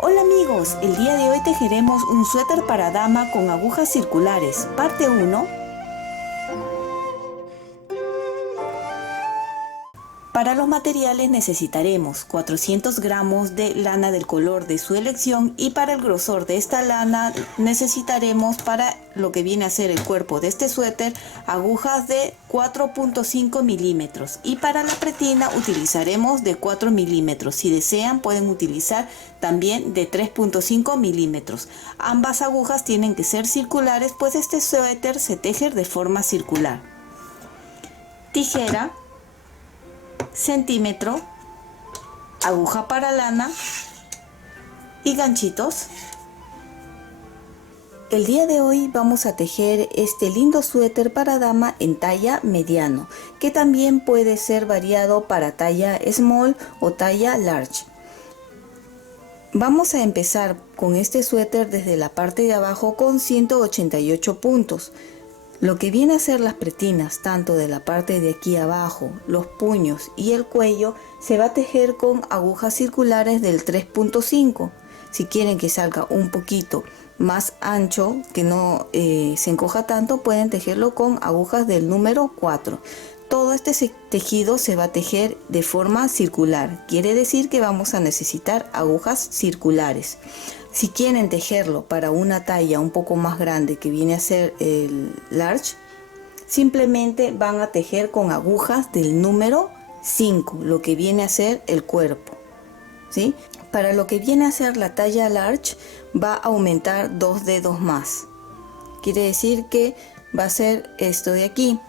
Hola amigos, el día de hoy tejeremos un suéter para dama con agujas circulares, parte 1. Para los materiales necesitaremos 400 gramos de lana del color de su elección y para el grosor de esta lana necesitaremos para lo que viene a ser el cuerpo de este suéter agujas de 4.5 milímetros y para la pretina utilizaremos de 4 milímetros. Si desean pueden utilizar también de 3.5 milímetros. Ambas agujas tienen que ser circulares pues este suéter se teje de forma circular. Tijera, centímetro, aguja para lana y ganchitos. El día de hoy vamos a tejer este lindo suéter para dama en talla mediano, que también puede ser variado para talla small o talla large. Vamos a empezar con este suéter desde la parte de abajo con 188 puntos. Lo que viene a ser las pretinas, tanto de la parte de aquí abajo, los puños y el cuello, se va a tejer con agujas circulares del 3.5. Si quieren que salga un poquito más ancho, que no se encoja tanto, pueden tejerlo con agujas del número 4. Todo este tejido se va a tejer de forma circular, quiere decir que vamos a necesitar agujas circulares. Si quieren tejerlo para una talla un poco más grande que viene a ser el large, simplemente van a tejer con agujas del número 5, lo que viene a ser el cuerpo, ¿sí? Para lo que viene a ser la talla large va a aumentar 2 dedos más. Quiere decir que va a ser esto de aquí.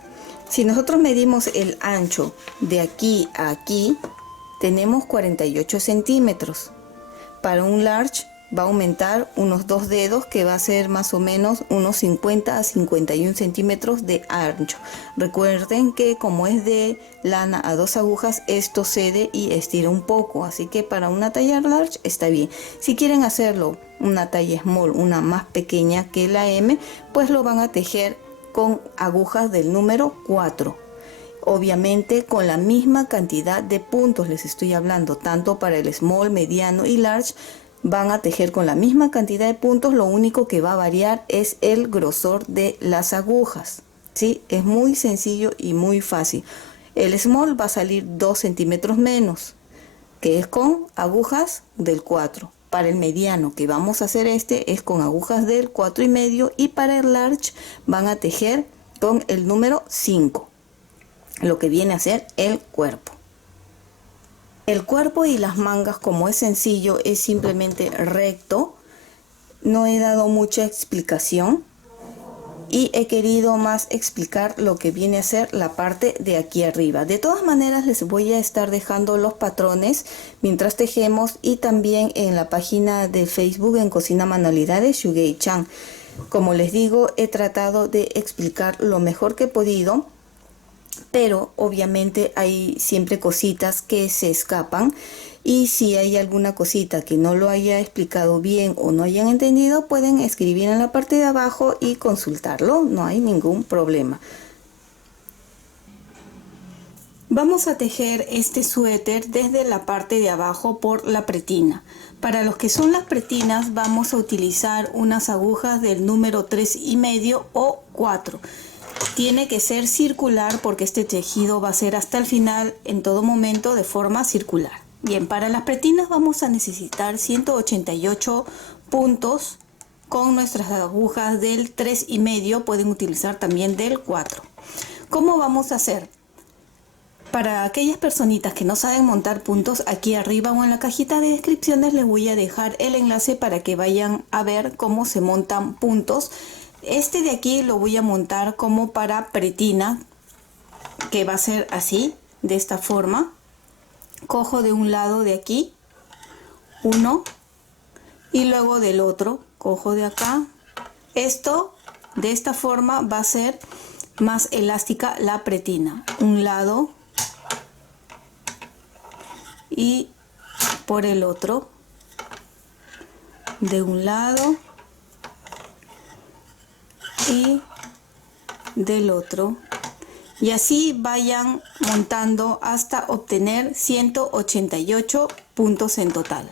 Si nosotros medimos el ancho de aquí a aquí, tenemos 48 centímetros. Para un large va a aumentar unos 2 dedos, que va a ser más o menos unos 50 a 51 centímetros de ancho. Recuerden que como es de lana a 2 agujas, esto cede y estira un poco, así que para una talla large está bien. Si quieren hacerlo una talla small, una más pequeña que la M, pues lo van a tejer con agujas del número 4. Obviamente con la misma cantidad de puntos les estoy hablando, tanto para el small, mediano y large. Van a tejer con la misma cantidad de puntos, lo único que va a variar es el grosor de las agujas, ¿sí? Es muy sencillo y muy fácil. El small va a salir 2 centímetros menos, que es con agujas del 4. Para el mediano, que vamos a hacer es con agujas del 4,5, y para el large van a tejer con el número 5, lo que viene a ser el cuerpo. El cuerpo y las mangas, como es sencillo, es simplemente recto. No he dado mucha explicación y he querido más explicar lo que viene a ser la parte de aquí arriba. De todas maneras les voy a estar dejando los patrones mientras tejemos y también en la página de Facebook en Cocina Manualidades Shugei Chan. Como les digo, he tratado de explicar lo mejor que he podido, pero obviamente hay siempre cositas que se escapan, y si hay alguna cosita que no lo haya explicado bien o no hayan entendido, pueden escribir en la parte de abajo y consultarlo, no hay ningún problema. Vamos a tejer este suéter desde la parte de abajo por la pretina. Para los que son las pretinas vamos a utilizar unas agujas del número 3,5 o 4. Tiene que ser circular porque este tejido va a ser hasta el final en todo momento de forma circular. Bien, para las pretinas vamos a necesitar 188 puntos con nuestras agujas del 3,5, pueden utilizar también del 4. ¿Cómo vamos a hacer? Para aquellas personitas que no saben montar puntos, aquí arriba o en la cajita de descripciones les voy a dejar el enlace para que vayan a ver cómo se montan puntos. Este de aquí lo voy a montar como para pretina, que va a ser así, de esta forma. Cojo de un lado de aquí, uno, y luego del otro, cojo de acá. Esto, de esta forma, va a ser más elástica la pretina. Un lado y por el otro, de un lado y del otro, y así vayan montando hasta obtener 188 puntos en total.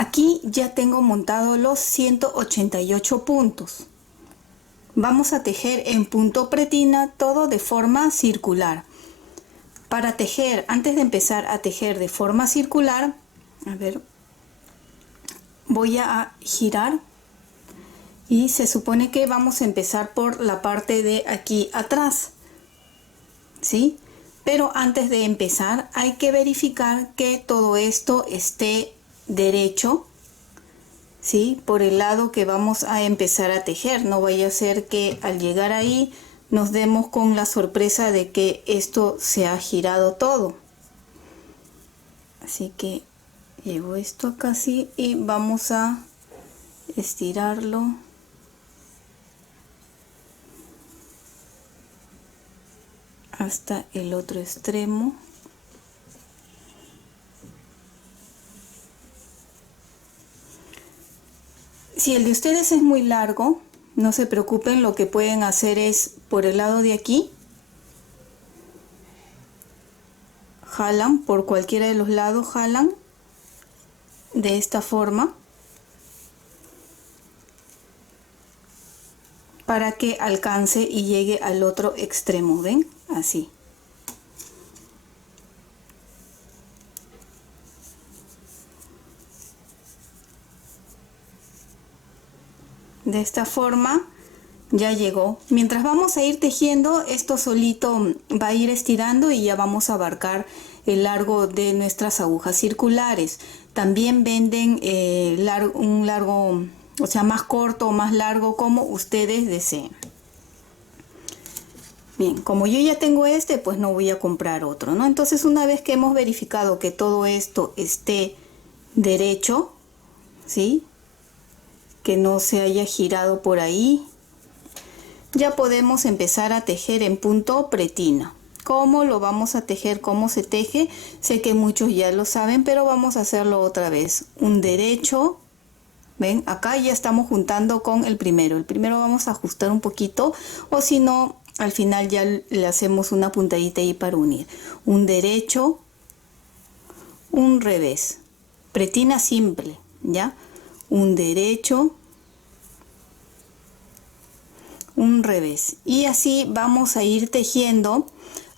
Aquí ya tengo montado los 188 puntos. Vamos a tejer en punto pretina todo de forma circular. Para tejer, antes de empezar a tejer de forma circular, a ver, voy a girar y se supone que vamos a empezar por la parte de aquí atrás, ¿sí? Pero antes de empezar hay que verificar que todo esto esté derecho, ¿sí? Por el lado que vamos a empezar a tejer. No vaya a ser que al llegar ahí nos demos con la sorpresa de que esto se ha girado todo. Así que llevo esto acá así y vamos a estirarlo hasta el otro extremo. Si el de ustedes es muy largo, no se preocupen, lo que pueden hacer es por el lado de aquí, jalan por cualquiera de los lados, jalan de esta forma para que alcance y llegue al otro extremo, ¿ven? Así. De esta forma ya llegó. Mientras vamos a ir tejiendo, esto solito va a ir estirando y ya vamos a abarcar el largo de nuestras agujas circulares. También venden un largo, o sea, más corto o más largo, como ustedes deseen. Bien, como yo ya tengo este, pues no voy a comprar otro, ¿no? Entonces, una vez que hemos verificado que todo esto esté derecho, ¿sí? Que no se haya girado por ahí, ya podemos empezar a tejer en punto pretina. ¿Cómo lo vamos a tejer? ¿Cómo se teje? Sé que muchos ya lo saben, pero vamos a hacerlo otra vez. Un derecho, ven, acá ya estamos juntando con el primero. El primero vamos a ajustar un poquito, o si no, al final ya le hacemos una puntadita ahí para unir. Un derecho, un revés. Pretina simple, ¿ya? Un derecho, un revés, y así vamos a ir tejiendo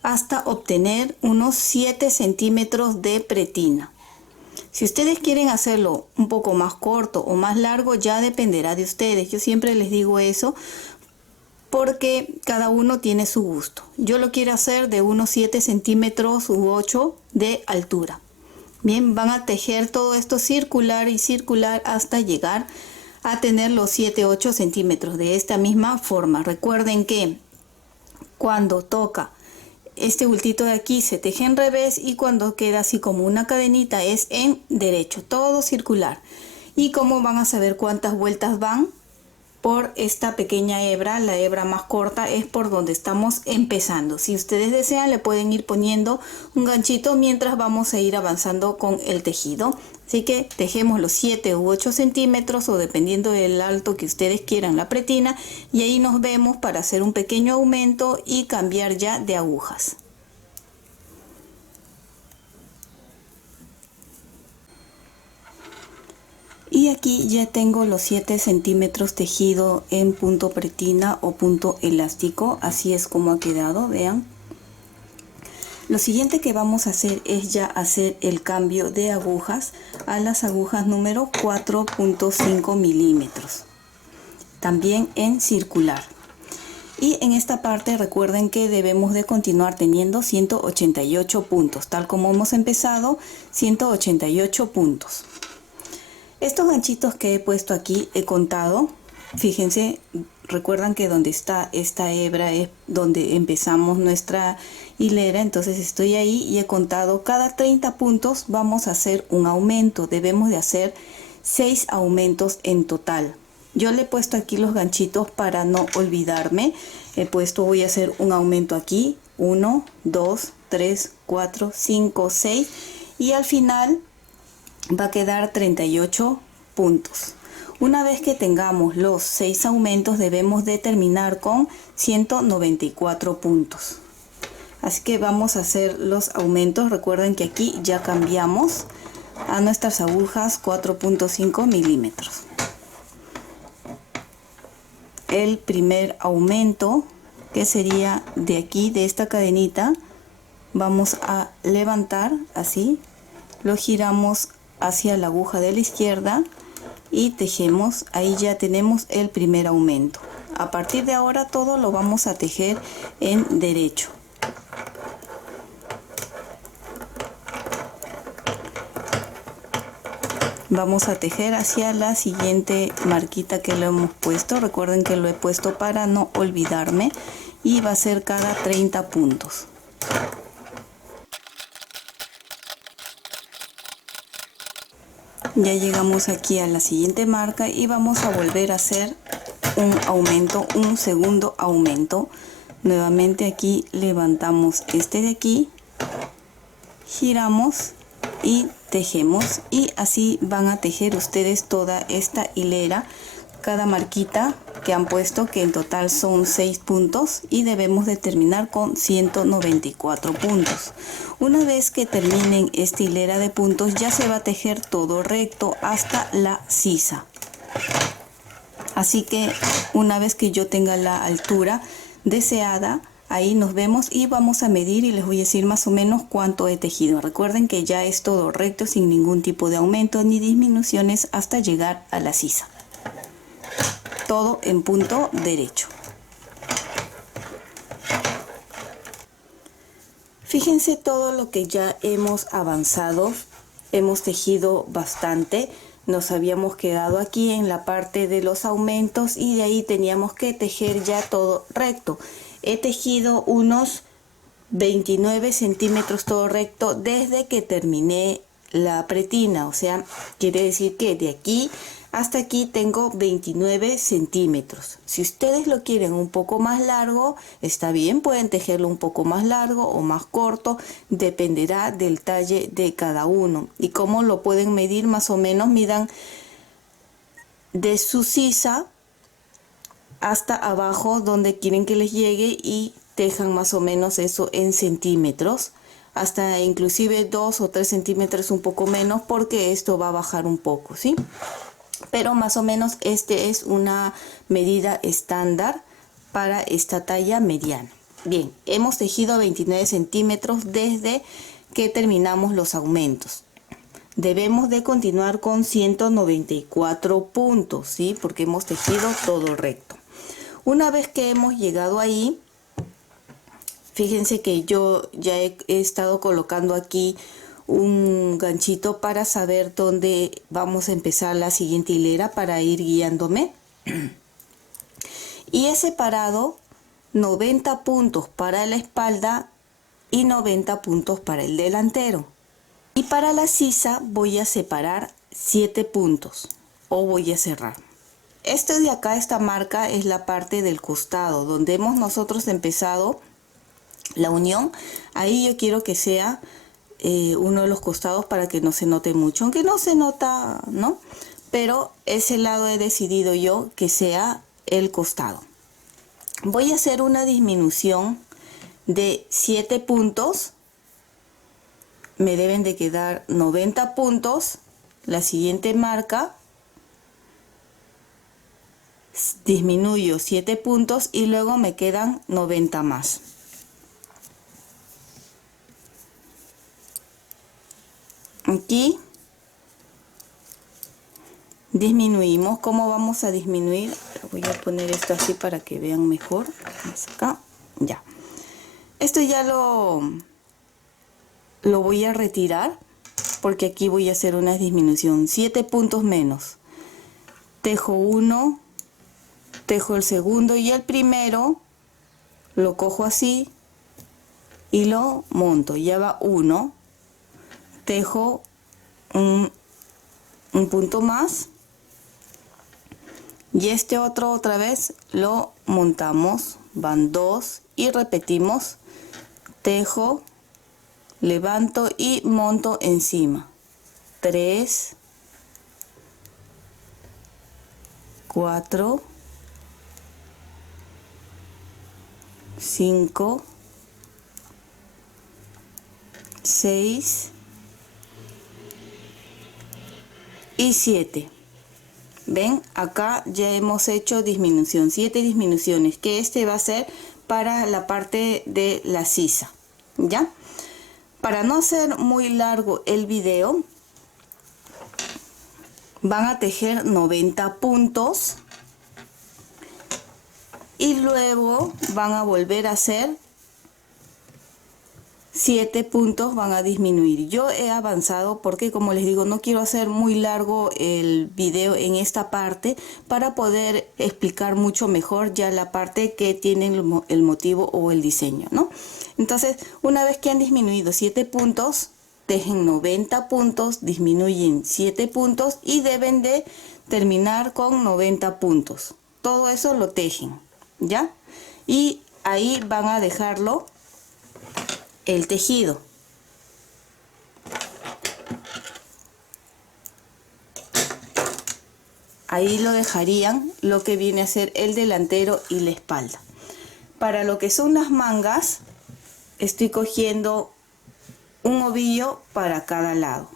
hasta obtener unos 7 centímetros de pretina. Si ustedes quieren hacerlo un poco más corto o más largo, ya dependerá de ustedes. Yo siempre les digo eso porque cada uno tiene su gusto. Yo lo quiero hacer de unos 7 centímetros u 8 de altura. Bien, van a tejer todo esto circular y circular hasta llegar a tener los 7-8 centímetros de esta misma forma. Recuerden que cuando toca este bultito de aquí se teje en revés, y cuando queda así como una cadenita es en derecho, todo circular. Y como van a saber cuántas vueltas van, por esta pequeña hebra, la hebra más corta es por donde estamos empezando. Si ustedes desean, le pueden ir poniendo un ganchito mientras vamos a ir avanzando con el tejido. Así que tejemos los 7 u 8 centímetros, o dependiendo del alto que ustedes quieran la pretina, y ahí nos vemos para hacer un pequeño aumento y cambiar ya de agujas. Y aquí ya tengo los 7 centímetros tejido en punto pretina o punto elástico. Así es como ha quedado, vean. Lo siguiente que vamos a hacer es ya hacer el cambio de agujas a las agujas número 4.5 milímetros. También en circular. Y en esta parte recuerden que debemos de continuar teniendo 188 puntos. Tal como hemos empezado, 188 puntos. Estos ganchitos que he puesto aquí he contado, fíjense, recuerdan que donde está esta hebra es donde empezamos nuestra hilera, entonces estoy ahí y he contado cada 30 puntos vamos a hacer un aumento. Debemos de hacer 6 aumentos en total. Yo le he puesto aquí los ganchitos para no olvidarme. He puesto, voy a hacer un aumento aquí, 1, 2, 3, 4, 5, 6 y al final va a quedar 38 puntos. Una vez que tengamos los 6 aumentos, debemos de terminar con 194 puntos. Así que vamos a hacer los aumentos. Recuerden que aquí ya cambiamos a nuestras agujas 4.5 milímetros. El primer aumento, que sería de aquí, de esta cadenita, vamos a levantar así, lo giramos hacia la aguja de la izquierda y tejemos. Ahí ya tenemos el primer aumento. A partir de ahora todo lo vamos a tejer en derecho. Vamos a tejer hacia la siguiente marquita que lo hemos puesto. Recuerden que lo he puesto para no olvidarme, y va a ser cada 30 puntos. Ya llegamos aquí a la siguiente marca y vamos a volver a hacer un aumento, un segundo aumento. Nuevamente aquí levantamos este de aquí, giramos y tejemos, y así van a tejer ustedes toda esta hilera, cada marquita que han puesto, que en total son 6 puntos, y debemos de terminar con 194 puntos. Una vez que terminen esta hilera de puntos, ya se va a tejer todo recto hasta la sisa. Así que una vez que yo tenga la altura deseada, ahí nos vemos y vamos a medir, y les voy a decir más o menos cuánto he tejido. Recuerden que ya es todo recto, sin ningún tipo de aumento ni disminuciones, hasta llegar a la sisa. Todo en punto derecho. Fíjense todo lo que ya hemos avanzado. Hemos tejido bastante. Nos habíamos quedado aquí en la parte de los aumentos y de ahí teníamos que tejer ya todo recto. He tejido unos 29 centímetros todo recto desde que terminé la pretina. O sea, quiere decir que de aquí hasta aquí tengo 29 centímetros. Si ustedes lo quieren un poco más largo, está bien, pueden tejerlo un poco más largo o más corto, dependerá del talle de cada uno. Y cómo lo pueden medir, más o menos midan de su sisa hasta abajo donde quieren que les llegue y tejan más o menos eso en centímetros, hasta inclusive 2 o 3 centímetros un poco menos, porque esto va a bajar un poco, ¿sí? Pero más o menos este es una medida estándar para esta talla mediana. Bien, hemos tejido 29 centímetros desde que terminamos los aumentos. Debemos de continuar con 194 puntos, ¿sí? Porque hemos tejido todo recto. Una vez que hemos llegado ahí, fíjense que yo ya he estado colocando aquí un ganchito para saber dónde vamos a empezar la siguiente hilera, para ir guiándome. Y he separado 90 puntos para la espalda y 90 puntos para el delantero. Y para la sisa voy a separar 7 puntos, o voy a cerrar. Esto de acá, esta marca, es la parte del costado donde hemos nosotros empezado la unión. Ahí yo quiero que sea uno de los costados para que no se note mucho, aunque no se nota, ¿no? Pero ese lado he decidido yo que sea el costado. Voy a hacer una disminución de 7 puntos. Me deben de quedar 90 puntos. La siguiente marca, disminuyo 7 puntos y luego me quedan 90 más. Aquí disminuimos. ¿Cómo vamos a disminuir? Voy a poner esto así para que vean mejor. Vamos acá, ya. Esto ya lo voy a retirar, porque aquí voy a hacer una disminución. 7 puntos menos. Tejo uno, tejo el segundo y el primero, lo cojo así y lo monto. Ya va uno. Tejo un punto más, y este otro otra vez lo montamos, van 2 y repetimos. Tejo, levanto y monto encima. 3, 4, 5, 6, y 7. Ven, acá ya hemos hecho disminución, 7 disminuciones, que este va a ser para la parte de la sisa, ¿ya? Para no hacer muy largo el video, van a tejer 90 puntos y luego van a volver a hacer 7 puntos, van a disminuir. Yo he avanzado porque, como les digo, no quiero hacer muy largo el video en esta parte para poder explicar mucho mejor ya la parte que tiene el motivo o el diseño, ¿no? Entonces, una vez que han disminuido 7 puntos, tejen 90 puntos, disminuyen 7 puntos y deben de terminar con 90 puntos. Todo eso lo tejen, ¿ya? Y ahí van a dejarlo el tejido. Ahí lo dejarían lo que viene a ser el delantero y la espalda. Para lo que son las mangas, estoy cogiendo un ovillo para cada lado,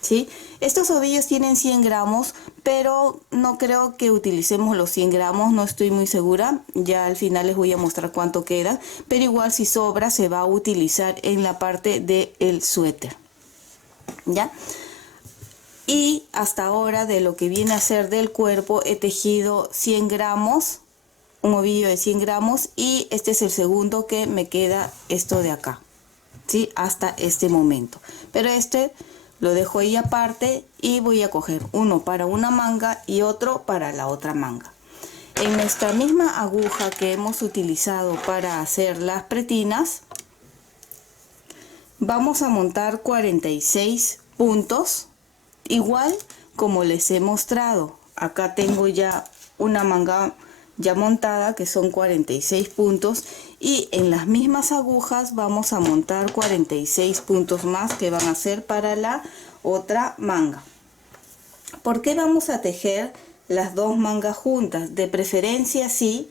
¿sí? Estos ovillos tienen 100 gramos, pero no creo que utilicemos los 100 gramos, no estoy muy segura. Ya al final les voy a mostrar cuánto queda, pero igual si sobra se va a utilizar en la parte del suéter, ¿ya? Y hasta ahora de lo que viene a ser del cuerpo he tejido 100 gramos, un ovillo de 100 gramos y este es el segundo que me queda, esto de acá, ¿sí? Hasta este momento, pero este lo dejo ahí aparte y voy a coger uno para una manga y otro para la otra manga. En nuestra misma aguja que hemos utilizado para hacer las pretinas, vamos a montar 46 puntos, igual como les he mostrado. Acá tengo ya una manga ya montada que son 46 puntos y en las mismas agujas vamos a montar 46 puntos más que van a ser para la otra manga. ¿Por qué vamos a tejer las dos mangas juntas? De preferencia sí,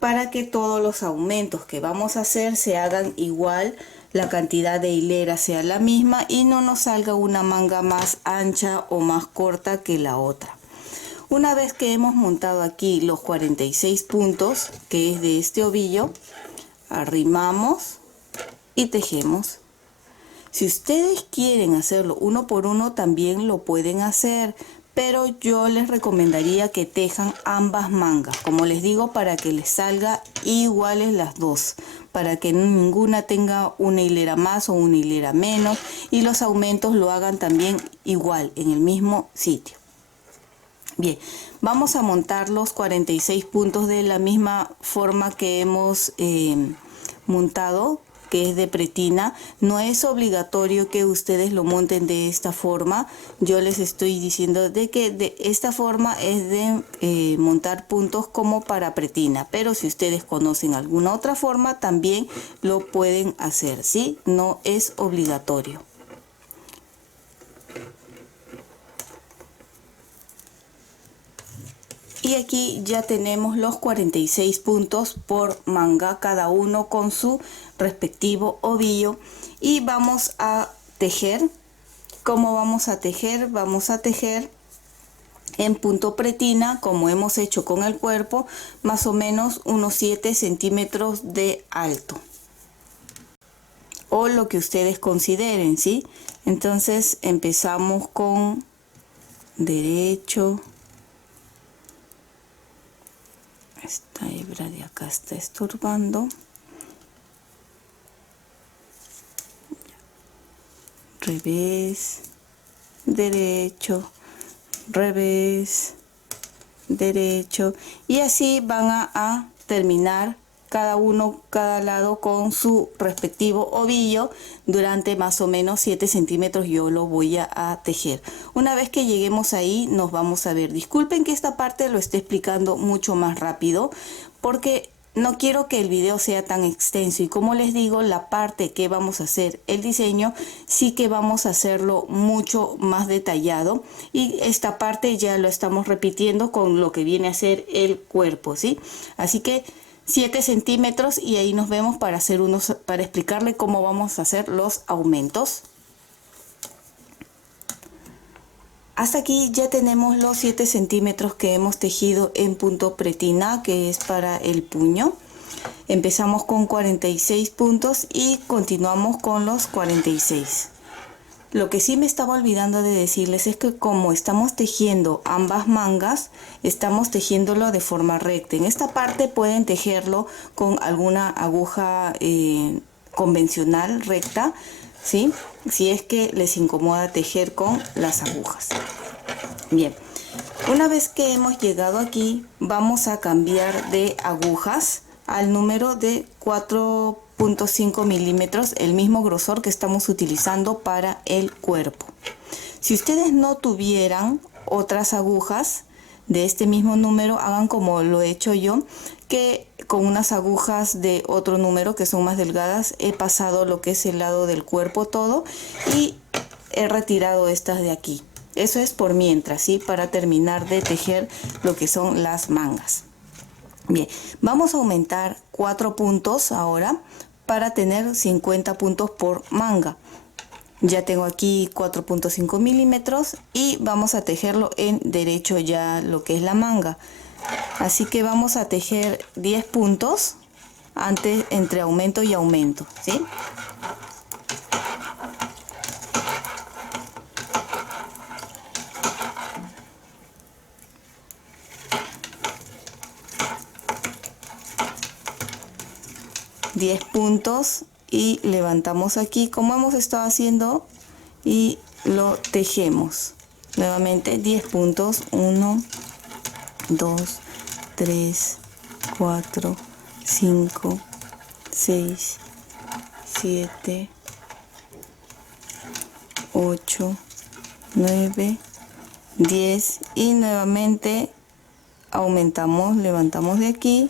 para que todos los aumentos que vamos a hacer se hagan igual, la cantidad de hileras sea la misma y no nos salga una manga más ancha o más corta que la otra. Una vez que hemos montado aquí los 46 puntos, que es de este ovillo, arrimamos y tejemos. Si ustedes quieren hacerlo uno por uno también lo pueden hacer, pero yo les recomendaría que tejan ambas mangas, como les digo, para que les salga iguales las dos, para que ninguna tenga una hilera más o una hilera menos y los aumentos lo hagan también igual en el mismo sitio. Bien, vamos a montar los 46 puntos de la misma forma que hemos montado, que es de pretina. No es obligatorio que ustedes lo monten de esta forma. Yo les estoy diciendo de que de esta forma es de montar puntos como para pretina, pero si ustedes conocen alguna otra forma también lo pueden hacer, ¿sí? No es obligatorio. Y aquí ya tenemos los 46 puntos por manga, cada uno con su respectivo ovillo. Y vamos a tejer. ¿Cómo vamos a tejer? Vamos a tejer en punto pretina, como hemos hecho con el cuerpo, más o menos unos 7 centímetros de alto. O lo que ustedes consideren, ¿sí? Entonces empezamos con derecho. Esta hebra de acá está estorbando. Revés, derecho, revés, derecho. Y así van a terminar cada lado con su respectivo ovillo durante más o menos 7 centímetros. Yo lo voy a tejer. Una vez que lleguemos ahí nos vamos a ver. Disculpen que esta parte lo esté explicando mucho más rápido porque no quiero que el video sea tan extenso, y como les digo, la parte que vamos a hacer el diseño sí que vamos a hacerlo mucho más detallado, y esta parte ya lo estamos repitiendo con lo que viene a ser el cuerpo, ¿sí? Así que 7 centímetros y ahí nos vemos para explicarle cómo vamos a hacer los aumentos. hasta aquí ya tenemos los 7 centímetros que hemos tejido en punto pretina, que es para el puño. Empezamos con 46 puntos y continuamos con los 46. Lo que sí me estaba olvidando de decirles es que como estamos tejiendo ambas mangas, estamos tejiéndolo de forma recta. En esta parte pueden tejerlo con alguna aguja convencional recta, ¿sí? Si es que les incomoda tejer con las agujas. Bien, una vez que hemos llegado aquí, vamos a cambiar de agujas al número de 4.5 milímetros, el mismo grosor que estamos utilizando para el cuerpo. Si ustedes no tuvieran otras agujas de este mismo número, hagan como lo he hecho yo, que con unas agujas de otro número que son más delgadas he pasado lo que es el lado del cuerpo todo y he retirado estas de aquí. Eso es por mientras, ¿sí? Para terminar de tejer lo que son las mangas. Bien, vamos a aumentar 4 puntos ahora para tener 50 puntos por manga. Ya tengo aquí 4.5 milímetros y vamos a tejerlo en derecho ya lo que es la manga. Así que vamos a tejer 10 puntos antes entre aumento y aumento, ¿sí? ...10 puntos y levantamos aquí como hemos estado haciendo y lo tejemos nuevamente 10 puntos, 1, 2, 3, 4, 5, 6, 7, 8, 9, 10 y nuevamente aumentamos, levantamos de aquí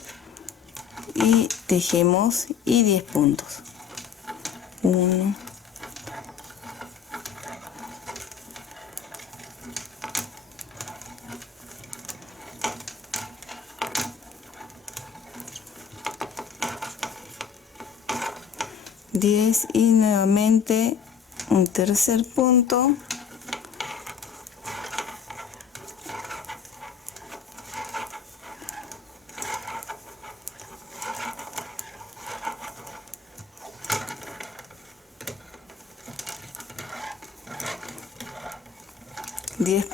y tejemos y 10 puntos, 1, 10 y nuevamente un tercer punto,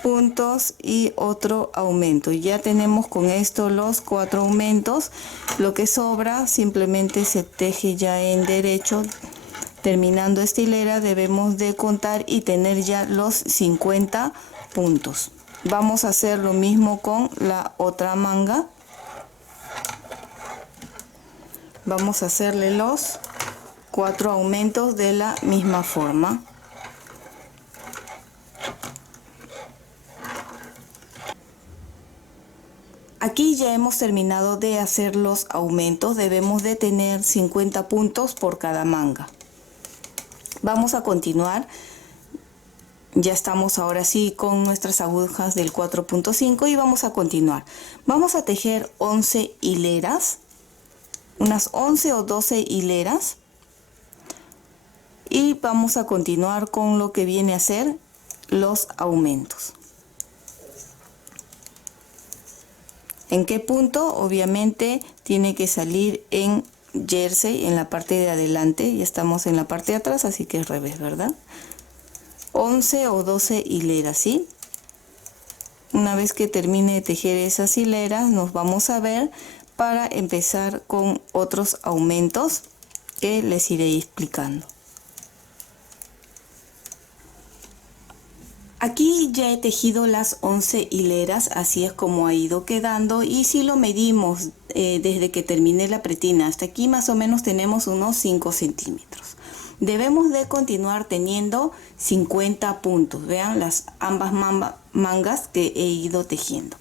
puntos y otro aumento. Ya tenemos con esto los 4 aumentos. Lo que sobra simplemente se teje ya en derecho. Terminando esta hilera debemos de contar y tener ya los 50 puntos. Vamos a hacer lo mismo con la otra manga. Vamos a hacerle los 4 aumentos de la misma forma. Aquí ya hemos terminado de hacer los aumentos, debemos de tener 50 puntos por cada manga. Vamos a continuar, ya estamos ahora sí con nuestras agujas del 4.5 y vamos a continuar. Vamos a tejer 11 hileras, unas 11 o 12 hileras y vamos a continuar con lo que viene a ser los aumentos. ¿En qué punto? Obviamente tiene que salir en jersey, en la parte de adelante. Y estamos en la parte de atrás, así que es revés, ¿verdad? 11 o 12 hileras, ¿sí? Una vez que termine de tejer esas hileras, nos vamos a ver para empezar con otros aumentos que les iré explicando. Aquí ya he tejido las 11 hileras, así es como ha ido quedando, y si lo medimos desde que terminé la pretina hasta aquí, más o menos tenemos unos 5 centímetros. Debemos de continuar teniendo 50 puntos, vean las ambas mangas que he ido tejiendo.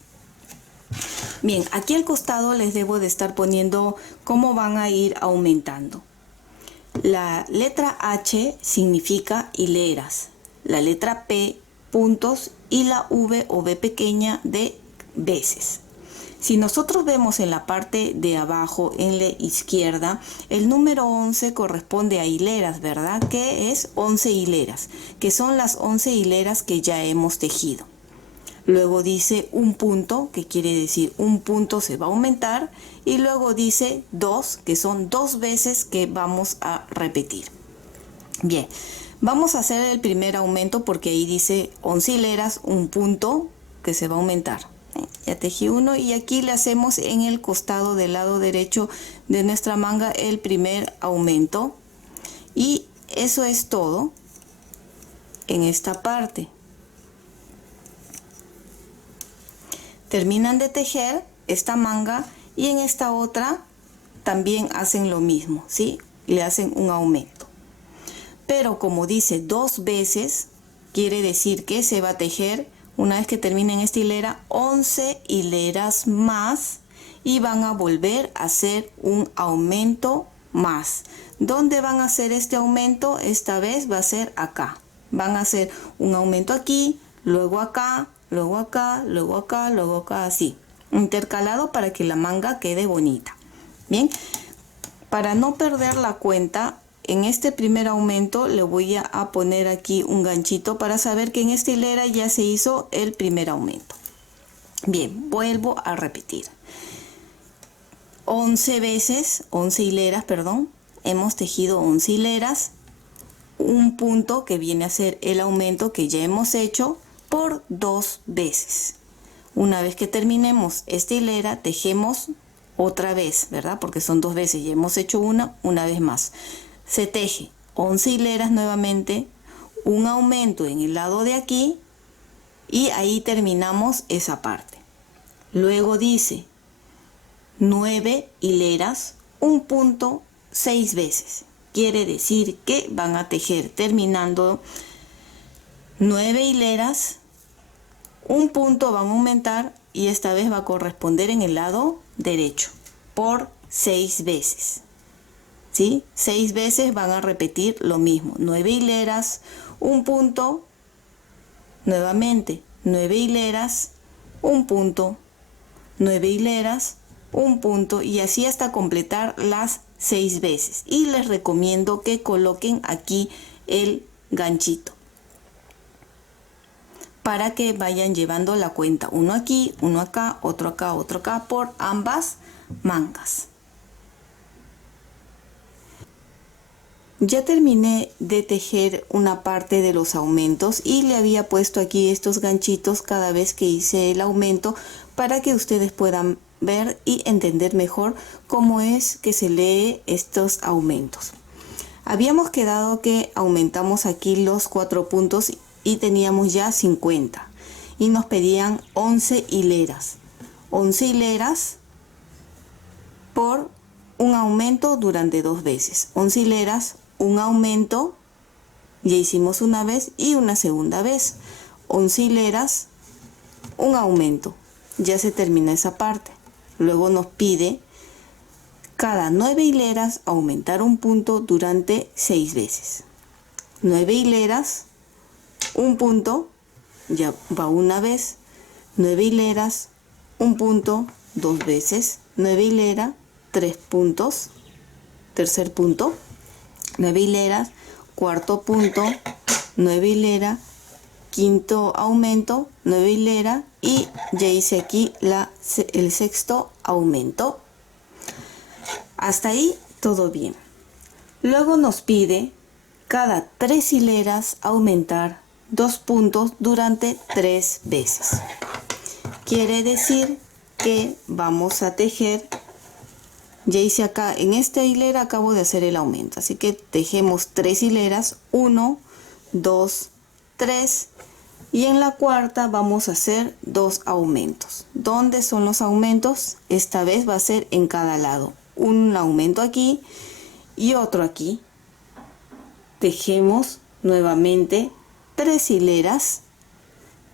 Bien, aquí al costado les debo de estar poniendo cómo van a ir aumentando. La letra H significa hileras, la letra P puntos y la V o V pequeña de veces. Si nosotros vemos en la parte de abajo en la izquierda, el número 11 corresponde a hileras, ¿verdad? Que es 11 hileras, que son las 11 hileras que ya hemos tejido. luego dice un punto, que quiere decir un punto se va a aumentar, y luego dice 2, que son 2 veces que vamos a repetir. Bien, vamos a hacer el primer aumento porque ahí dice 11 hileras, un punto que se va a aumentar. Ya tejí uno y aquí le hacemos en el costado del lado derecho de nuestra manga el primer aumento, y eso es todo en esta parte. Terminan de tejer esta manga y en esta otra también hacen lo mismo, ¿sí? Le hacen un aumento. Pero como dice 2 veces, quiere decir que se va a tejer, una vez que terminen esta hilera, 11 hileras más y van a volver a hacer un aumento más. ¿Dónde van a hacer este aumento? Esta vez va a ser acá. Van a hacer un aumento aquí, luego acá, luego acá, luego acá, luego acá, así. Intercalado para que la manga quede bonita. Bien, para no perder la cuenta, en este primer aumento le voy a poner aquí un ganchito para saber que en esta hilera ya se hizo el primer aumento. Bien, vuelvo a repetir. 11 veces, 11 hileras, perdón, hemos tejido 11 hileras, un punto que viene a ser el aumento que ya hemos hecho por 2 veces. Una vez que terminemos esta hilera, tejemos otra vez, ¿verdad? Porque son 2 veces, ya hemos hecho una vez más. Se teje 11 hileras nuevamente, un aumento en el lado de aquí y ahí terminamos esa parte. Luego dice 9 hileras, un punto 6 veces. Quiere decir que van a tejer terminando 9 hileras, un punto van a aumentar y esta vez va a corresponder en el lado derecho por 6 veces. ¿Sí? 6 veces van a repetir lo mismo. 9 hileras, un punto, nuevamente 9 hileras, un punto, 9 hileras, un punto y así hasta completar las 6 veces. Y les recomiendo que coloquen aquí el ganchito para que vayan llevando la cuenta. Uno aquí, uno acá, otro acá por ambas mangas. Ya terminé de tejer una parte de los aumentos y le había puesto aquí estos ganchitos cada vez que hice el aumento para que ustedes puedan ver y entender mejor cómo es que se lee estos aumentos. Habíamos quedado que aumentamos aquí los 4 puntos y teníamos ya 50 y nos pedían 11 hileras. 11 hileras por un aumento durante 2 veces. 11 hileras, un aumento, ya hicimos una vez y una segunda vez. 11 hileras, un aumento, ya se termina esa parte. Luego nos pide cada 9 hileras aumentar un punto durante 6 veces. 9 hileras, un punto, ya va una vez. 9 hileras, un punto, 2 veces. 9 hileras, 3 puntos, tercer punto. 9 hileras, cuarto punto, 9 hileras, quinto aumento, 9 hileras y ya hice aquí el sexto aumento. Hasta ahí todo bien. Luego nos pide cada 3 hileras aumentar 2 puntos durante 3 veces. Quiere decir que vamos a tejer. Ya hice acá, en esta hilera acabo de hacer el aumento, así que tejemos 3 hileras, 1, 2, 3 y en la cuarta vamos a hacer 2 aumentos. ¿Dónde son los aumentos? Esta vez va a ser en cada lado, un aumento aquí y otro aquí. Tejemos nuevamente 3 hileras,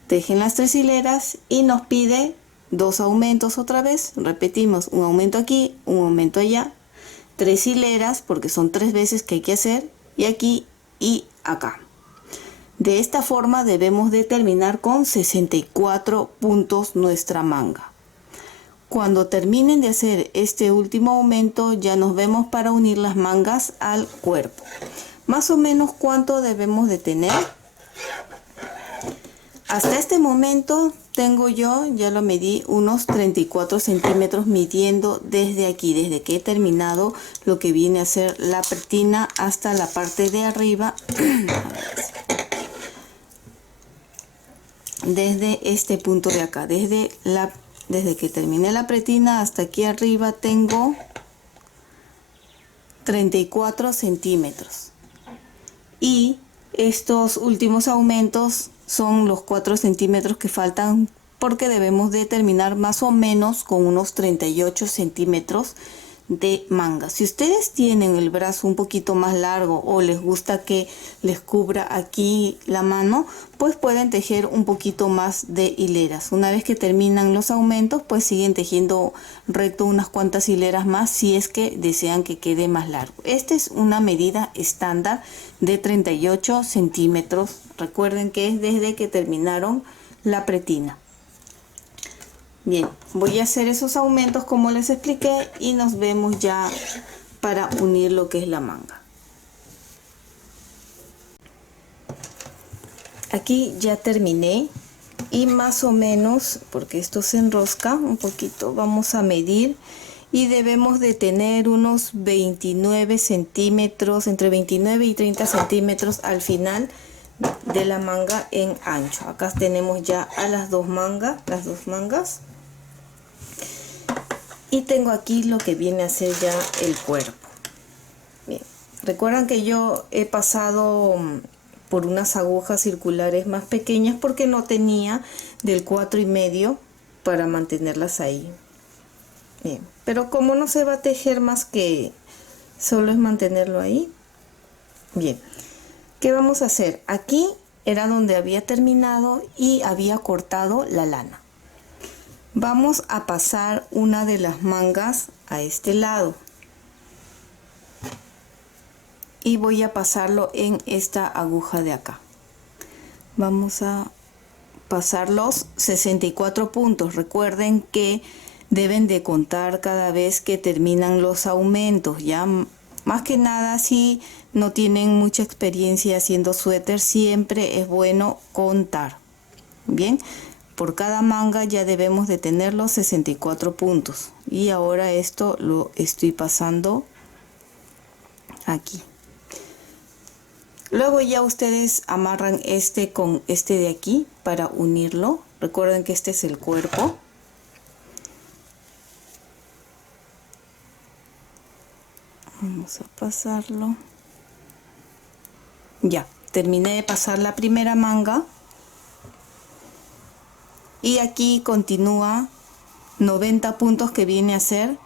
tejen las 3 hileras y nos pide 2 aumentos otra vez, repetimos un aumento aquí, un aumento allá, 3 hileras porque son 3 veces que hay que hacer y aquí y acá. De esta forma debemos de terminar con 64 puntos nuestra manga. Cuando terminen de hacer este último aumento ya nos vemos para unir las mangas al cuerpo. Más o menos cuánto debemos de tener. hasta este momento tengo yo, ya lo medí, unos 34 centímetros midiendo desde aquí, desde que he terminado lo que viene a ser la pretina hasta la parte de arriba. Desde este punto de acá, desde que terminé la pretina hasta aquí arriba tengo 34 centímetros. Y estos últimos aumentos son los 4 centímetros que faltan, porque debemos de terminar más o menos con unos 38 centímetros de manga. Si ustedes tienen el brazo un poquito más largo o les gusta que les cubra aquí la mano, pues pueden tejer un poquito más de hileras. Una vez que terminan los aumentos, pues siguen tejiendo recto unas cuantas hileras más si es que desean que quede más largo. Esta es una medida estándar de 38 centímetros. Recuerden que es desde que terminaron la pretina. Bien, voy a hacer esos aumentos como les expliqué y nos vemos ya para unir lo que es la manga. Aquí ya terminé y más o menos, porque esto se enrosca un poquito, vamos a medir y debemos de tener unos 29 centímetros, entre 29 y 30 centímetros al final de la manga en ancho. Acá tenemos ya a las dos mangas. Y tengo aquí lo que viene a ser ya el cuerpo. Bien, recuerdan que yo he pasado por unas agujas circulares más pequeñas porque no tenía del 4,5 para mantenerlas ahí. Bien, pero como no se va a tejer más que solo es mantenerlo ahí. Bien, ¿qué vamos a hacer? Aquí era donde había terminado y había cortado la lana. Vamos a pasar una de las mangas a este lado y voy a pasarlo en esta aguja de acá. Vamos a pasar los 64 puntos. Recuerden que deben de contar cada vez que terminan los aumentos. Ya más que nada, si no tienen mucha experiencia haciendo suéter, siempre es bueno contar. Bien, por cada manga ya debemos de tener los 64 puntos. Y ahora esto lo estoy pasando aquí. Luego ya ustedes amarran este con este de aquí para unirlo. Recuerden que este es el cuerpo. Vamos a pasarlo. Ya, terminé de pasar la primera manga. Y aquí continúa 90 puntos que viene a ser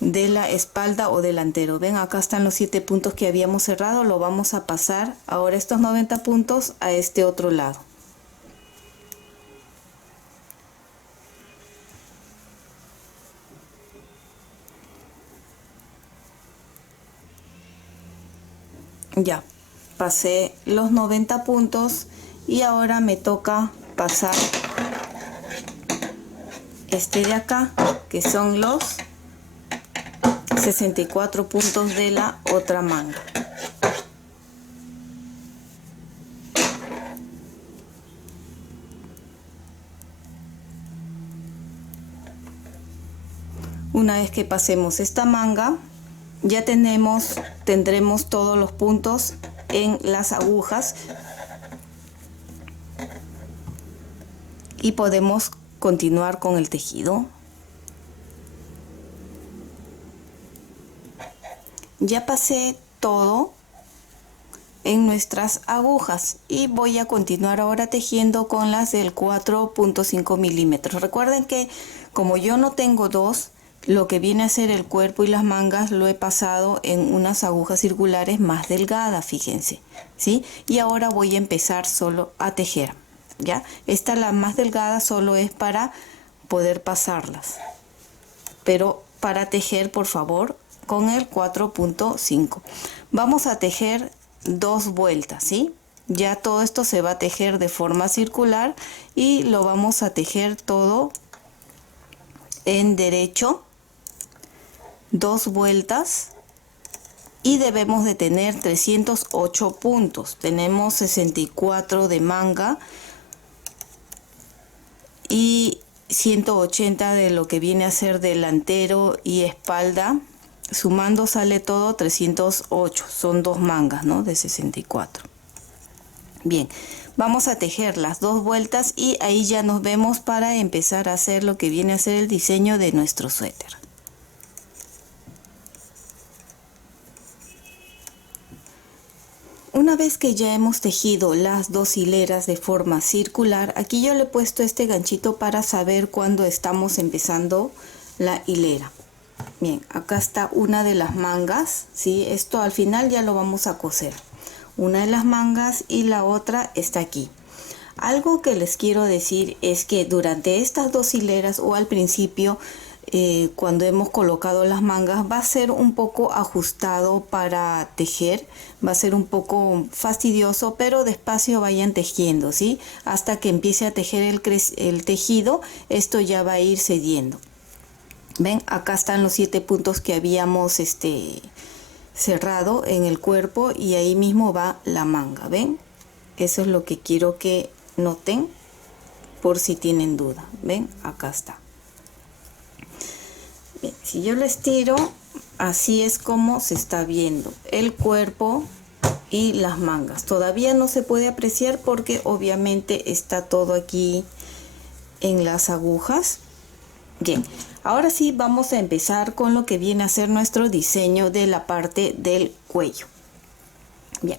de la espalda o delantero. Ven, acá están los 7 puntos que habíamos cerrado. Lo vamos a pasar ahora estos 90 puntos a este otro lado. Ya, pasé los 90 puntos y ahora me toca pasar este de acá, que son los 64 puntos de la otra manga. Una vez que pasemos esta manga, ya tendremos todos los puntos en las agujas y podemos continuar con el tejido. Ya pasé todo en nuestras agujas y voy a continuar ahora tejiendo con las del 4.5 milímetros. Recuerden que como yo no tengo dos, lo que viene a ser el cuerpo y las mangas lo he pasado en unas agujas circulares más delgadas, fíjense, ¿sí? Y ahora voy a empezar solo a tejer, ¿ya? Esta, la más delgada, solo es para poder pasarlas, pero para tejer, por favor, con el 4.5. Vamos a tejer 2 vueltas, ¿sí? Ya todo esto se va a tejer de forma circular y lo vamos a tejer todo en derecho, 2 vueltas, y debemos de tener 308 puntos. Tenemos 64 de manga y 180 de lo que viene a ser delantero y espalda. Sumando sale todo 308. Son 2 mangas, ¿no? De 64. Bien, vamos a tejer las 2 vueltas y ahí ya nos vemos para empezar a hacer lo que viene a ser el diseño de nuestro suéter. Una vez que ya hemos tejido las 2 hileras de forma circular, aquí yo le he puesto este ganchito para saber cuándo estamos empezando la hilera. Bien, acá está una de las mangas, ¿sí? Esto al final ya lo vamos a coser. Una de las mangas y la otra está aquí. Algo que les quiero decir es que durante estas 2 hileras o al principio, cuando hemos colocado las mangas, va a ser un poco ajustado para tejer, va a ser un poco fastidioso, pero despacio vayan tejiendo, ¿sí? Hasta que empiece a tejer el tejido, esto ya va a ir cediendo. Ven, acá están los 7 puntos que habíamos cerrado en el cuerpo y ahí mismo va la manga. Ven, eso es lo que quiero que noten por si tienen duda. Ven, acá está. Bien, si yo lo estiro, así es como se está viendo el cuerpo y las mangas. Todavía no se puede apreciar porque obviamente está todo aquí en las agujas. Bien, ahora sí vamos a empezar con lo que viene a ser nuestro diseño de la parte del cuello. Bien.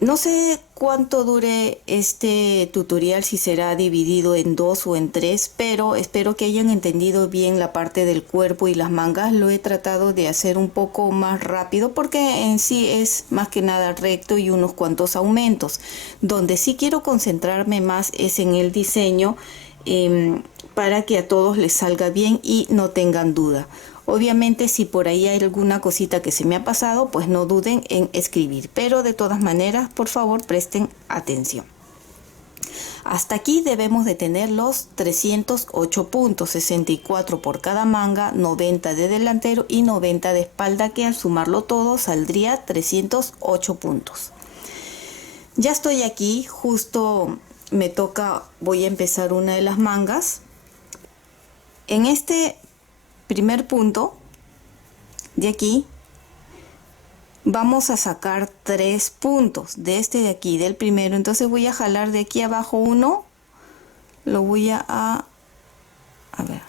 No sé cuánto dure este tutorial, si será dividido en 2 o en 3, pero espero que hayan entendido bien la parte del cuerpo y las mangas. Lo he tratado de hacer un poco más rápido porque en sí es más que nada recto y unos cuantos aumentos. Donde sí quiero concentrarme más es en el diseño, para que a todos les salga bien y no tengan duda. Obviamente si por ahí hay alguna cosita que se me ha pasado, pues no duden en escribir, pero de todas maneras, por favor, presten atención. Hasta aquí debemos de tener los 308 puntos, 64 por cada manga, 90 de delantero y 90 de espalda, que al sumarlo todo saldría 308 puntos. Ya estoy aquí, justo me toca, voy a empezar una de las mangas. En este primer punto de aquí vamos a sacar 3 puntos de este de aquí, del primero. Entonces voy a jalar de aquí abajo uno, lo voy a ver,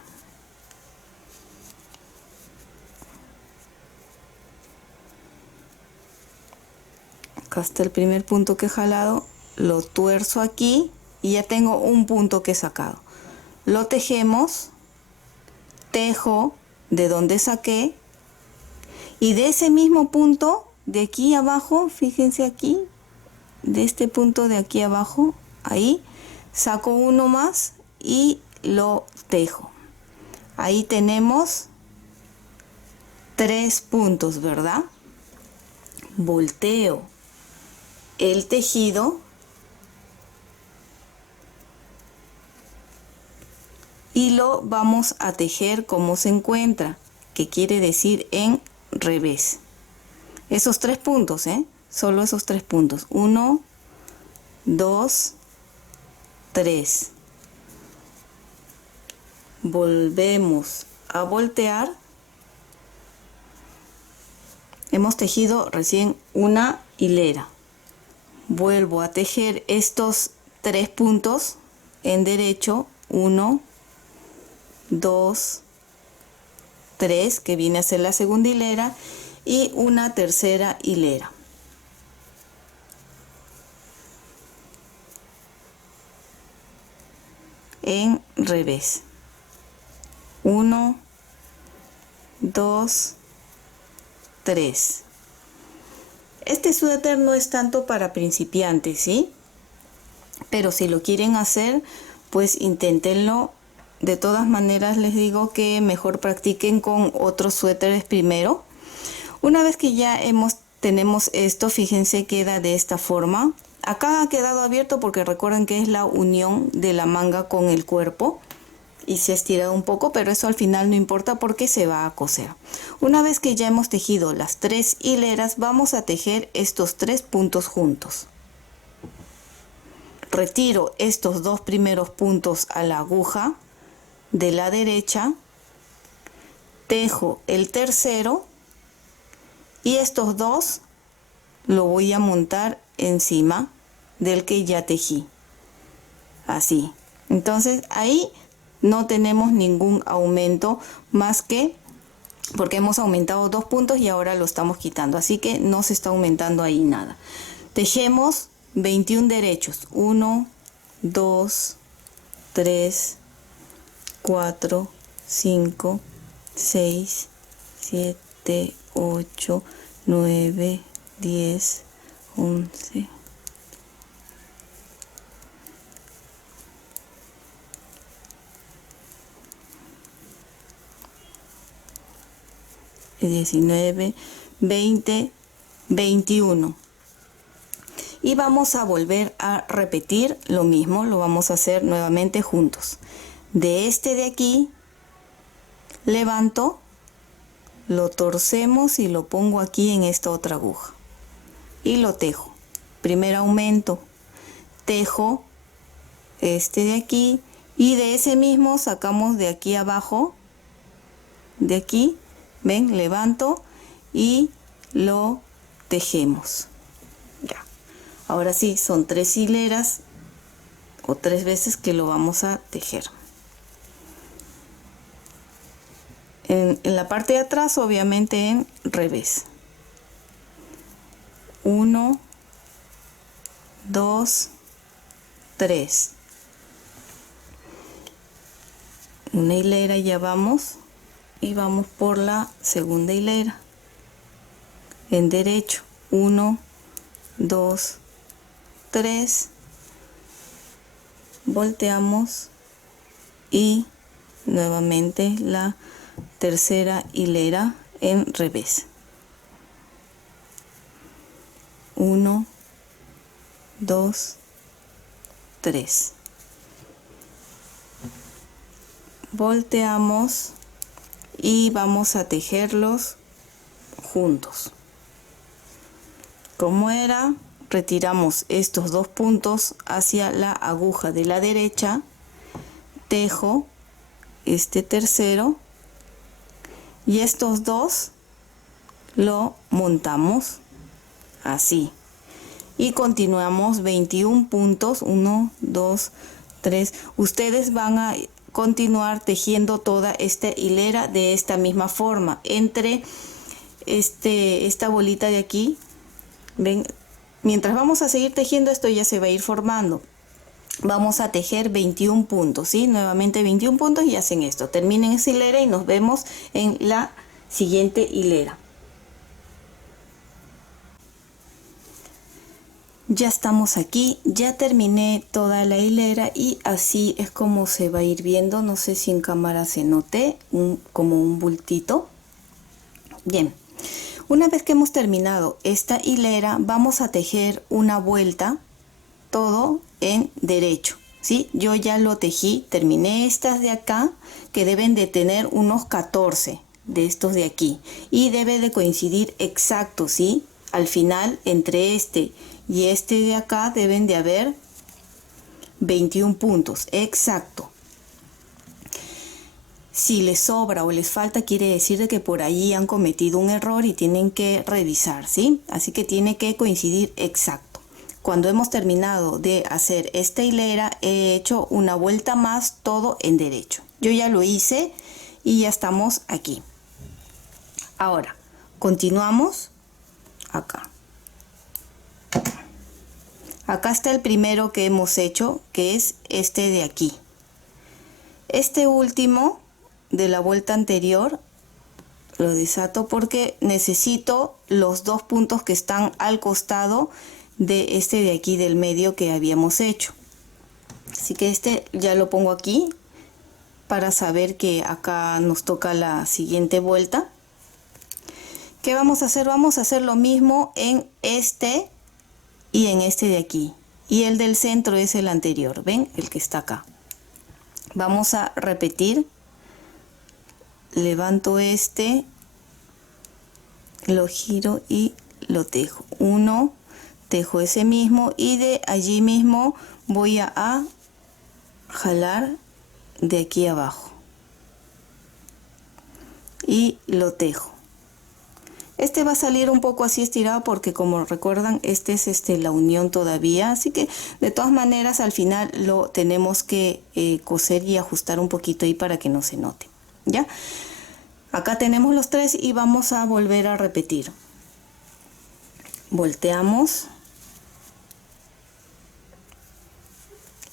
acá está el primer punto que he jalado, lo tuerzo aquí y ya tengo un punto que he sacado. Lo tejemos, tejo de donde saqué y de ese mismo punto de aquí abajo, fíjense aquí, de este punto de aquí abajo, ahí saco uno más y lo tejo. Ahí tenemos 3 puntos, ¿verdad? Volteo el tejido y lo vamos a tejer como se encuentra, que quiere decir en revés. Esos 3 puntos, solo esos 3 puntos. 1, 2, 3. Volvemos a voltear. Hemos tejido recién una hilera. Vuelvo a tejer estos 3 puntos en derecho. 1, 2, 3, que viene a ser la segunda hilera, y una tercera hilera. En revés. 1, 2, 3. Este suéter no es tanto para principiantes, ¿sí? Pero si lo quieren hacer, pues inténtenlo. De todas maneras les digo que mejor practiquen con otros suéteres primero. Una vez que ya tenemos esto, fíjense, queda de esta forma. Acá ha quedado abierto porque recuerden que es la unión de la manga con el cuerpo. y se ha estirado un poco, pero eso al final no importa porque se va a coser. Una vez que ya hemos tejido las 3 hileras, vamos a tejer estos 3 puntos juntos. Retiro estos 2 primeros puntos a la aguja de la derecha, tejo el tercero y estos 2 lo voy a montar encima del que ya tejí. Así. Entonces ahí no tenemos ningún aumento más que porque hemos aumentado 2 puntos y ahora lo estamos quitando. Así que no se está aumentando ahí nada. Tejemos 21 derechos. 1, 2, 3, 4, 5, 6, 7, 8, 9, 10, 11. 19, 20, 21. Y vamos a volver a repetir lo mismo, lo vamos a hacer nuevamente juntos. De este de aquí, levanto, lo torcemos y lo pongo aquí en esta otra aguja. Y lo tejo. Primer aumento, tejo este de aquí y de ese mismo sacamos de aquí abajo, de aquí, ven, levanto y lo tejemos. Ya. Ahora sí, son 3 hileras o 3 veces que lo vamos a tejer. En la parte de atrás, obviamente en revés. 1, 2, 3. Una hilera ya vamos y vamos por la segunda hilera. En derecho, 1, 2, 3. Volteamos y nuevamente la tercera hilera en revés. 1, 2, 3. Volteamos y vamos a tejerlos juntos. Como era, retiramos estos 2 puntos hacia la aguja de la derecha, tejo este tercero y estos 2 lo montamos así y continuamos 21 puntos. 1, 2, 3. Ustedes van a continuar tejiendo toda esta hilera de esta misma forma. Entre esta bolita de aquí, ven, mientras vamos a seguir tejiendo esto ya se va a ir formando. Vamos a tejer 21 puntos, ¿sí? Nuevamente 21 puntos y hacen esto. Terminen esa hilera y nos vemos en la siguiente hilera. Ya estamos aquí, ya terminé toda la hilera y así es como se va a ir viendo. No sé si en cámara se note como un bultito. Bien, una vez que hemos terminado esta hilera, vamos a tejer una vuelta, todo en derecho, ¿sí? Yo ya lo tejí, terminé estas de acá, que deben de tener unos 14 de estos de aquí. Y debe de coincidir exacto, ¿sí? Al final, entre este y este de acá deben de haber 21 puntos, exacto. Si les sobra o les falta, quiere decir de que por ahí han cometido un error y tienen que revisar, ¿sí? Así que tiene que coincidir exacto. Cuando hemos terminado de hacer esta hilera, he hecho una vuelta más, todo en derecho. Yo ya lo hice y ya estamos aquí. Ahora, continuamos acá. Acá está el primero que hemos hecho, que es este de aquí. Este último de la vuelta anterior lo desato porque necesito los 2 puntos que están al costado de este de aquí del medio que habíamos hecho. Así que este ya lo pongo aquí para saber que acá nos toca la siguiente vuelta. ¿Qué vamos a hacer? Vamos a hacer lo mismo en este y en este de aquí. Y el del centro es el anterior, ¿ven? El que está acá. Vamos a repetir. Levanto este, lo giro y lo tejo. Uno, tejo ese mismo y de allí mismo voy a jalar de aquí abajo y lo tejo. Este va a salir un poco así estirado porque, como recuerdan, este es la unión todavía, así que de todas maneras al final lo tenemos que coser y ajustar un poquito ahí para que no se note. ¿Ya? Acá tenemos los tres y vamos a volver a repetir. Volteamos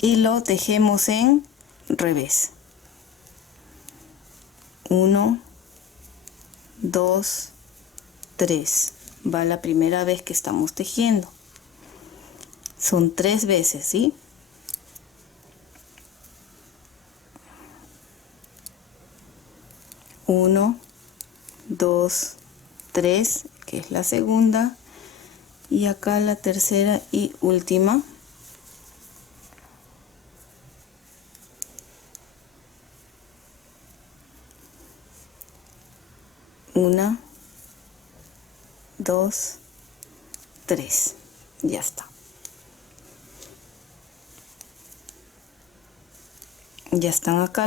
y lo tejemos en revés. 1, 2, 3. Va la primera vez que estamos tejiendo. Son 3 veces, ¿sí? 1, 2, 3, que es la segunda, y acá la tercera y última. Una, 2, 3. Ya está. Ya están acá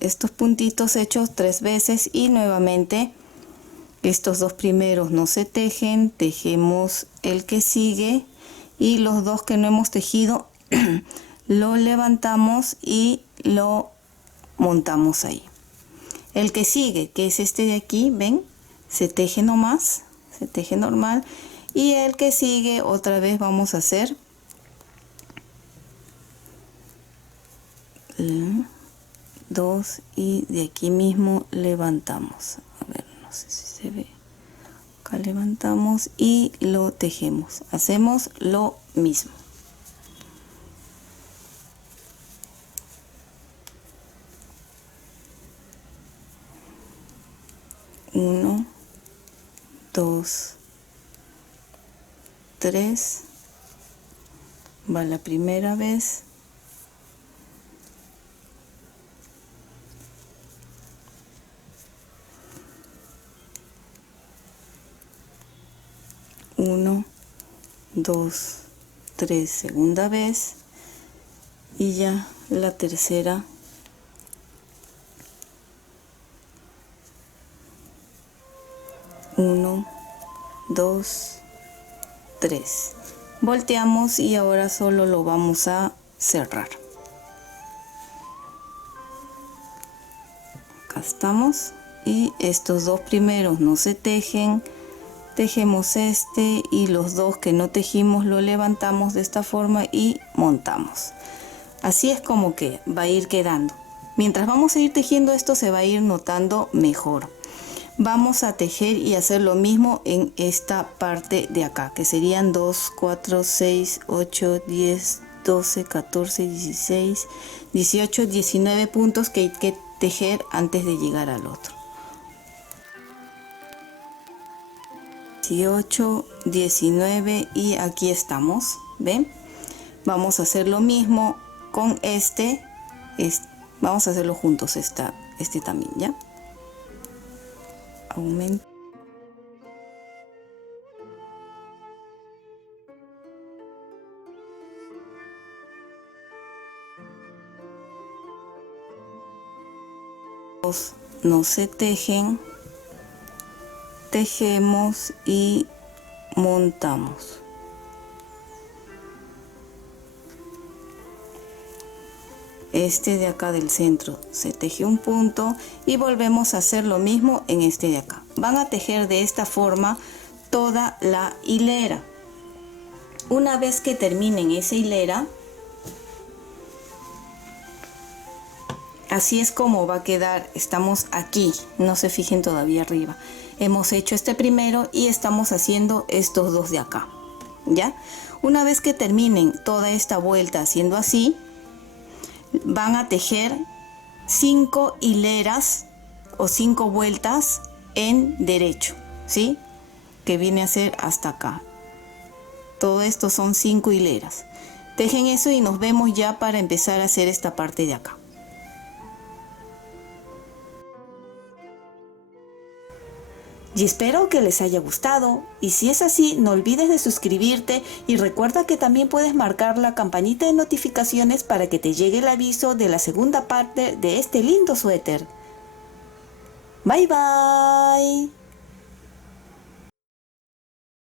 estos puntitos hechos 3 veces y nuevamente estos dos primeros no se tejen, tejemos el que sigue y los dos que no hemos tejido lo levantamos y lo montamos ahí. El que sigue, que es este de aquí, ven, se teje nomás, se teje normal, y el que sigue otra vez vamos a hacer 2 y de aquí mismo levantamos. A ver, no sé si se ve. Acá levantamos y lo tejemos. Hacemos lo mismo. Uno, 2, 3. Va la primera vez. Uno, 2, 3, segunda vez, y ya la tercera. Uno, 2, 3. Volteamos y ahora solo lo vamos a cerrar. Acá estamos y estos dos primeros no se tejen. Tejemos este y los dos que no tejimos lo levantamos de esta forma y montamos. Así es como que va a ir quedando. Mientras vamos a ir tejiendo esto se va a ir notando mejor. Vamos a tejer y hacer lo mismo en esta parte de acá, que serían 2, 4, 6, 8, 10, 12, 14, 16, 18, 19 puntos que hay que tejer antes de llegar al otro. 18, 19 y aquí estamos, ¿ven? Vamos a hacer lo mismo con este vamos a hacerlo juntos, este también, ¿ya? Aumento. No se tejen, tejemos y montamos. Este de acá del centro se teje un punto y volvemos a hacer lo mismo en este de acá. Van a tejer de esta forma toda la hilera. Una vez que terminen esa hilera, así es como va a quedar. Estamos aquí, no se fijen todavía arriba. Hemos hecho este primero y estamos haciendo estos dos de acá, ¿ya? Una vez que terminen toda esta vuelta haciendo así, van a tejer 5 hileras o 5 vueltas en derecho, ¿sí? Que viene a ser hasta acá. Todo esto son 5 hileras. Tejen eso y nos vemos ya para empezar a hacer esta parte de acá. Y espero que les haya gustado, y si es así, no olvides de suscribirte y recuerda que también puedes marcar la campanita de notificaciones para que te llegue el aviso de la segunda parte de este lindo suéter. Bye bye.